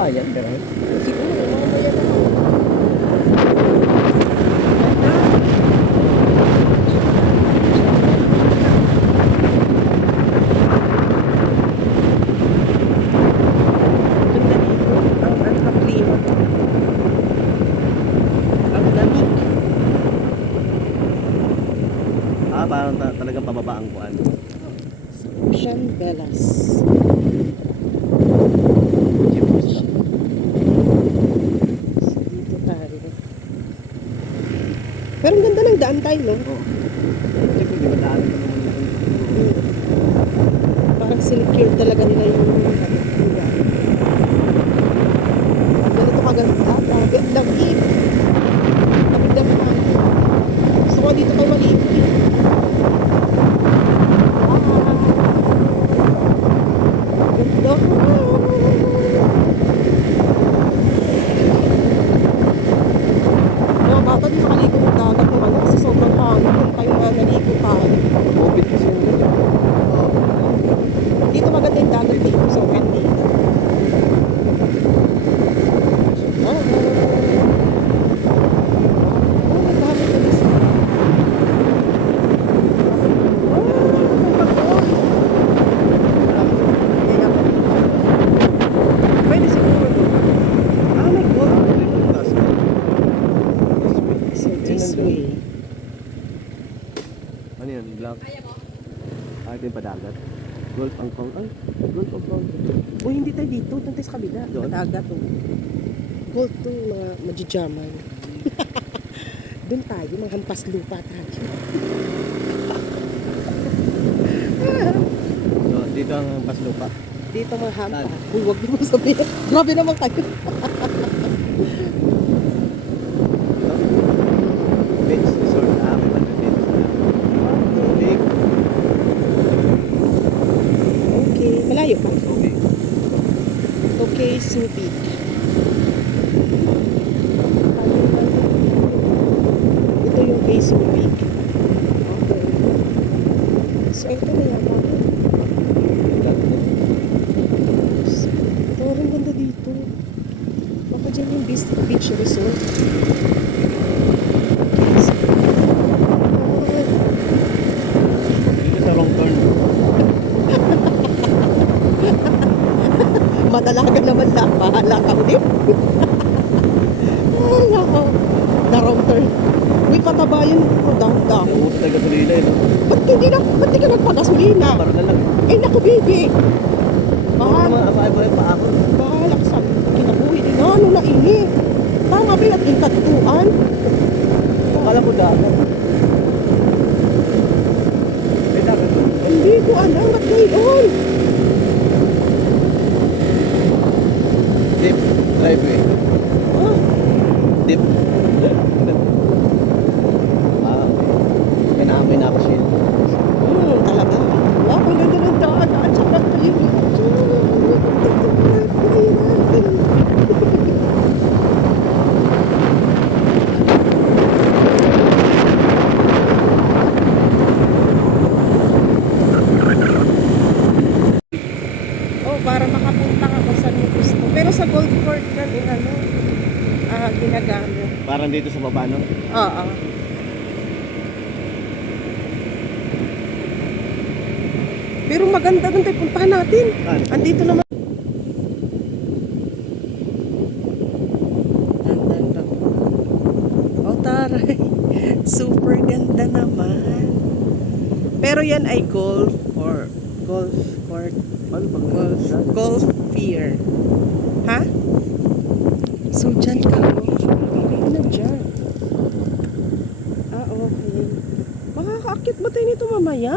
Ayan, pero. Siguro, mamaya na ako. Ganda dito. Ang ano ng klima. Ang lamig. Parang talagang pababa ang kuan. Sa Ocean Villas. So, dito tayo. Pero ang ganda ng daan tayo, no? Oo. Kasi kung di ba daanan pa naman lang. Parang sinecure talaga nila yung lugar. Ganito kaganda. Lamig. Lamig na mahal. So, dito kayo maligo. Ganda. Mga bata di makaligo ng dagat naman kasi sobrang hangin kung kayo nga naligo tayo. COVID kasi yun. Dito maganda yung dagat dito sa Candida. Magdami ka dito. Pwede siguro. May gold. So this way. Ano yun? Black? Ito yung padagat. Golf ang pang. Ay, golf ang pang. O hindi tayo dito. Doon tayo sa kabila. Doon? Dagat. Gold to mga majijaman. Doon tayo. Mga hampas lupa tayo. So, dito ang paslupa. Dito mga hampas. Uy, huwag mo sabihin. Grabe naman kayo. Beach resort. May beach. Lake. Okay. Malayo pa. Okay. Okay, Subic. Ito yung kay Subic. Okay. So, ito na yata. Ito rin ganda dito. Baka dyan yung beach resort. Dito sa wrong turn. Madalaga naman na. Bahala ka ulit. Ay, nako. Na-wrong turn. Uy, pataba yun. Down. Nauusap tayo gasolina eh. No? Ba't di ka nagpagasolina? Para na lang. Eh, naku, baby. Bahala. Apa pa ako. Bahala ka sa kinabuhi din. Ano na ini? Tama ba yung inkatuan? Akala ko dagat. May dagat doon. Hindi ko alam. Ba't ngayon? Deep driveway. Ah, Deep. May napasin. talaga. Wow, ang ganda ng dagat. At saka tayo. Para makapunta ka kung saan mo gusto. Pero sa Gold Court yan, ginagamit. Parang dito sa baba, no? Oo. Pero maganda doon tayo, puntahan natin. Andito naman. Ganda. Oh, taray. Super ganda naman. Pero yan ay golf court. Ano bang Golf pier. Ha? So, dyan ka. Ano dyan? Okay. Makakaakit ba tayo nito mamaya?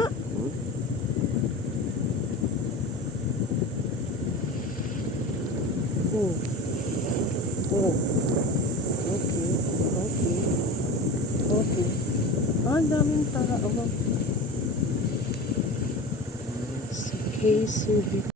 Oh. Okay. Ang daming tao. Okay, so